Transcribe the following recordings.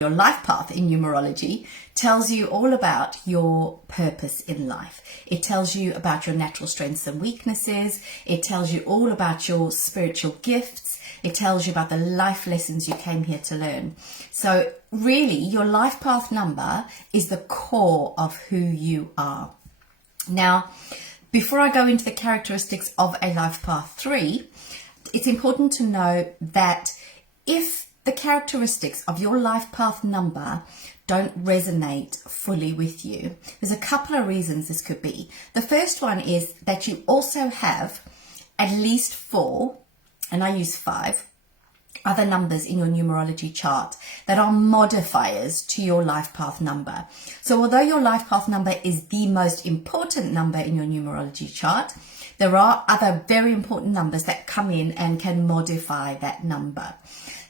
Your life path in numerology tells you all about your purpose in life. It tells you about your natural strengths and weaknesses. It tells you all about your spiritual gifts. It tells you about the life lessons you came here to learn. So really, your life path number is the core of who you are. Now, before I go into the characteristics of a life path 3, it's important to know that if the characteristics of your life path number don't resonate fully with you, there's a couple of reasons this could be. The first one is that you also have at least 4, and I use 5, other numbers in your numerology chart that are modifiers to your life path number. So although your life path number is the most important number in your numerology chart, there are other very important numbers that come in and can modify that number.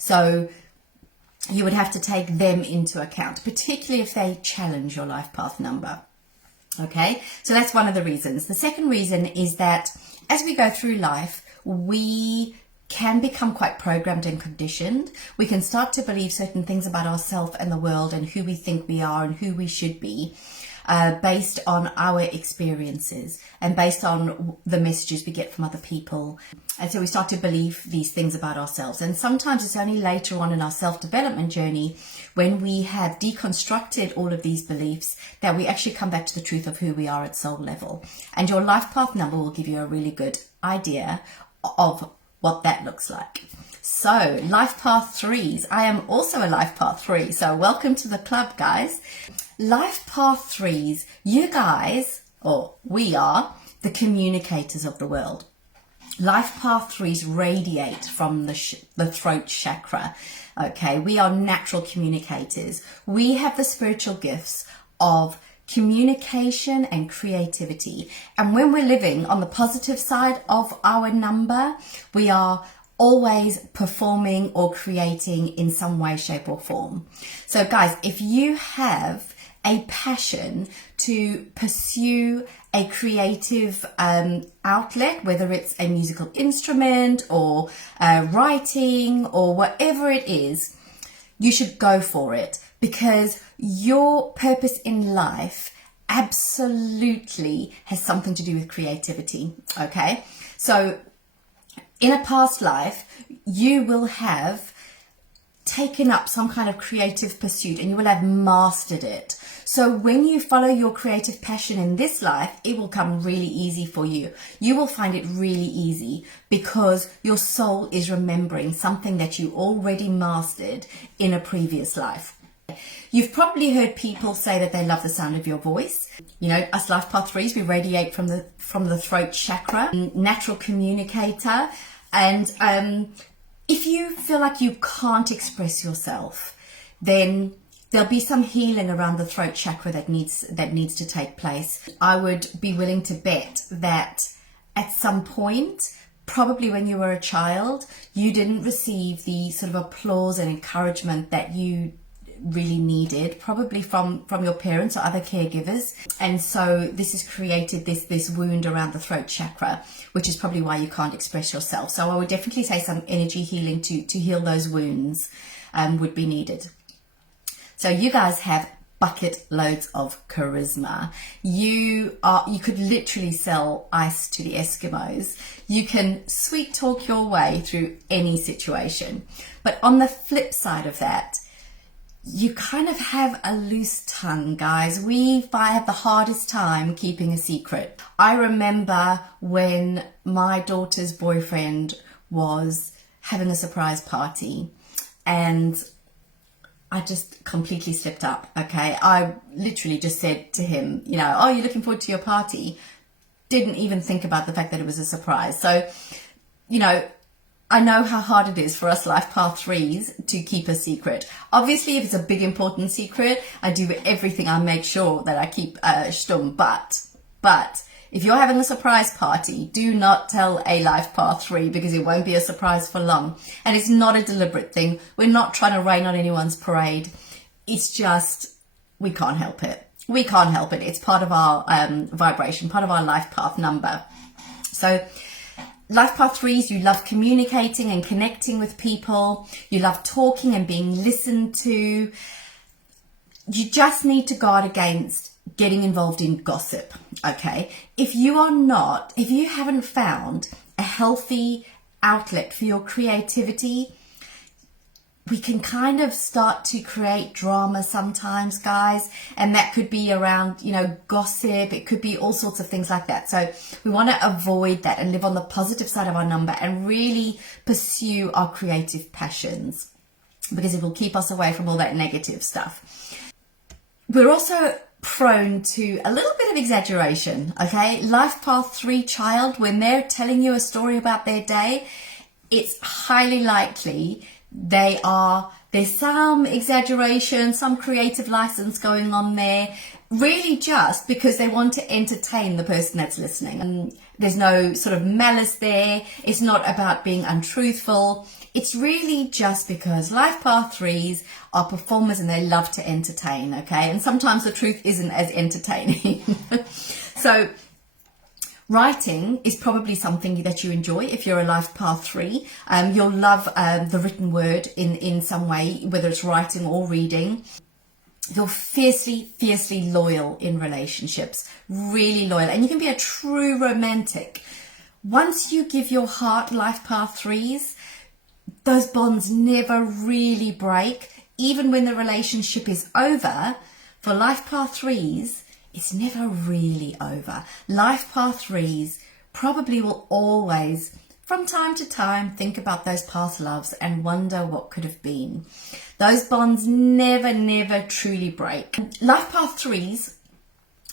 So you would have to take them into account, particularly if they challenge your life path number. Okay, so that's one of the reasons. The second reason is that as we go through life, we can become quite programmed and conditioned. We can start to believe certain things about ourselves and the world and who we think we are and who we should be, based on our experiences and based on the messages we get from other people. And so we start to believe these things about ourselves. And sometimes it's only later on in our self-development journey, when we have deconstructed all of these beliefs, that we actually come back to the truth of who we are at soul level. And your life path number will give you a really good idea of what that looks like. So life path 3s. I am also a life path 3. So welcome to the club, guys. Life path 3s, you guys, or we are, the communicators of the world. Life path 3s radiate from the throat chakra. Okay, we are natural communicators. We have the spiritual gifts of communication and creativity. And when we're living on the positive side of our number, we are always performing or creating in some way, shape or form. So guys, if you have a passion to pursue a creative outlet, whether it's a musical instrument or writing or whatever it is, you should go for it, because your purpose in life absolutely has something to do with creativity. Okay, so in a past life, you will have taken up some kind of creative pursuit and you will have mastered it. So when you follow your creative passion in this life, it will come really easy for you. You will find it really easy because your soul is remembering something that you already mastered in a previous life. You've probably heard people say that they love the sound of your voice. You know, us life path 3s, we radiate from the throat chakra, natural communicator. And if you feel like you can't express yourself, then there'll be some healing around the throat chakra that needs to take place. I would be willing to bet that at some point, probably when you were a child, you didn't receive the sort of applause and encouragement that you really needed, probably from your parents or other caregivers. And so this has created this wound around the throat chakra, which is probably why you can't express yourself. So I would definitely say some energy healing to heal those wounds would be needed. So you guys have bucket loads of charisma. You could literally sell ice to the Eskimos. You can sweet talk your way through any situation. But on the flip side of that, you kind of have a loose tongue, guys. I have the hardest time keeping a secret. I remember when my daughter's boyfriend was having a surprise party and I just completely slipped up, okay? I literally just said to him, you know, oh, you're looking forward to your party. Didn't even think about the fact that it was a surprise. So, you know, I know how hard it is for us life path 3s to keep a secret. Obviously, if it's a big important secret, I do everything. I make sure that I keep stum. But if you're having a surprise party, do not tell a life path 3, because it won't be a surprise for long. And it's not a deliberate thing. We're not trying to rain on anyone's parade. It's just, we can't help it. We can't help it. It's part of our vibration, part of our life path number. So Life Path 3s, you love communicating and connecting with people. You love talking and being listened to. You just need to guard against getting involved in gossip, okay? If you haven't found a healthy outlet for your creativity, we can kind of start to create drama sometimes, guys, and that could be around, gossip. It could be all sorts of things like that. So we want to avoid that and live on the positive side of our number and really pursue our creative passions, because it will keep us away from all that negative stuff. We're also prone to a little bit of exaggeration, okay? Life Path 3 child, when they're telling you a story about their day, it's highly likely there's some exaggeration, some creative license going on there, really just because they want to entertain the person that's listening. And there's no sort of malice there. It's not about being untruthful. It's really just because Life Path 3s are performers and they love to entertain, okay? And sometimes the truth isn't as entertaining. So writing is probably something that you enjoy if you're a Life Path 3. You'll love the written word in some way, whether it's writing or reading. You're fiercely loyal in relationships, really loyal. And you can be a true romantic. Once you give your heart, Life Path 3s, those bonds never really break. Even when the relationship is over, for Life Path 3s, it's never really over. Life Path 3s probably will always, from time to time, think about those past loves and wonder what could have been. Those bonds never truly break. Life Path 3s,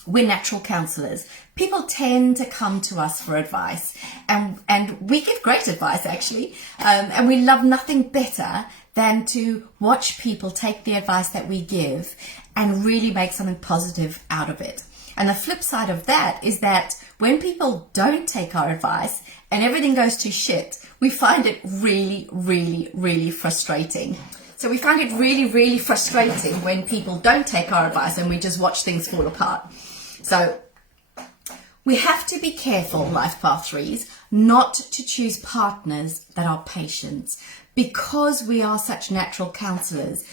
we're natural counselors. People tend to come to us for advice, and we give great advice, actually. And we love nothing better than to watch people take the advice that we give and really make something positive out of it. And the flip side of that is that when people don't take our advice and everything goes to shit, we find it really frustrating. So we find it really frustrating when people don't take our advice and we just watch things fall apart. So we have to be careful, Life Path 3s, not to choose partners that are patient. Because we are such natural counselors,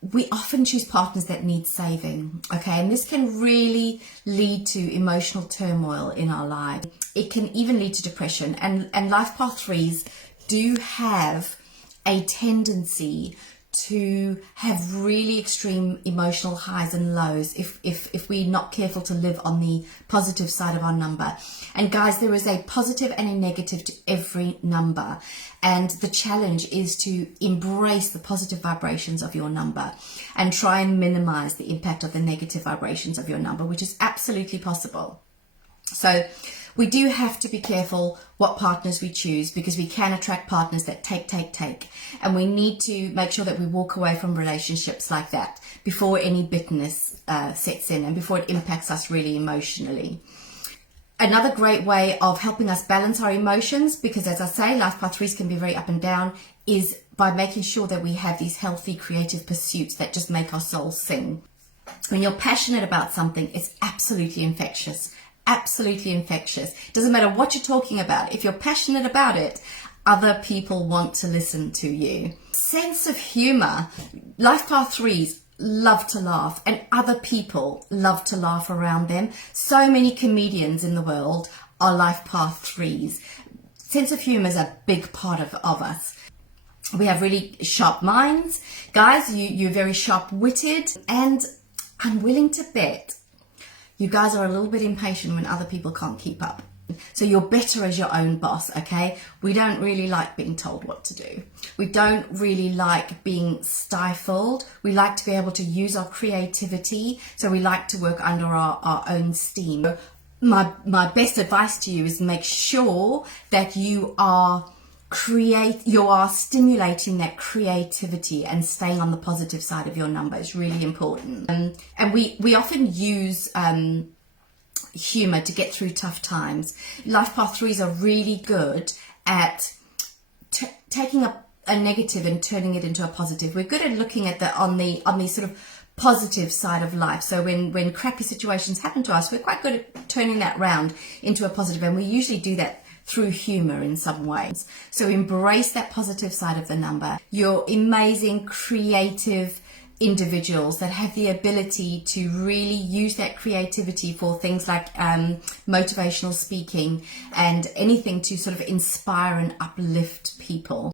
we often choose partners that need saving, okay? And this can really lead to emotional turmoil in our lives. It can even lead to depression. And Life Path 3s do have a tendency to have really extreme emotional highs and lows if we're not careful to live on the positive side of our number. And guys, there is a positive and a negative to every number, and the challenge is to embrace the positive vibrations of your number and try and minimize the impact of the negative vibrations of your number, which is absolutely possible. So we do have to be careful what partners we choose, because we can attract partners that take. And we need to make sure that we walk away from relationships like that before any bitterness sets in and before it impacts us really emotionally. Another great way of helping us balance our emotions, because as I say, Life Path 3s can be very up and down, is by making sure that we have these healthy creative pursuits that just make our souls sing. When you're passionate about something, it's absolutely infectious. Absolutely infectious. It doesn't matter what you're talking about. If you're passionate about it, other people want to listen to you. Sense of humor. Life Path 3s love to laugh, and other people love to laugh around them. So many comedians in the world are Life Path 3s. Sense of humor is a big part of us. We have really sharp minds. Guys, you're very sharp-witted, and I'm willing to bet you guys are a little bit impatient when other people can't keep up. So you're better as your own boss, okay? We don't really like being told what to do. We don't really like being stifled. We like to be able to use our creativity. So we like to work under our own steam. My best advice to you is make sure that you are stimulating that creativity and staying on the positive side of your number is really important. And we often use humor to get through tough times. Life Path 3s are really good at taking a negative and turning it into a positive. We're good at looking at on the sort of positive side of life. So when crappy situations happen to us, we're quite good at turning that round into a positive, and we usually do that through humor in some ways. So embrace that positive side of the number. You're amazing, creative individuals that have the ability to really use that creativity for things like motivational speaking and anything to sort of inspire and uplift people.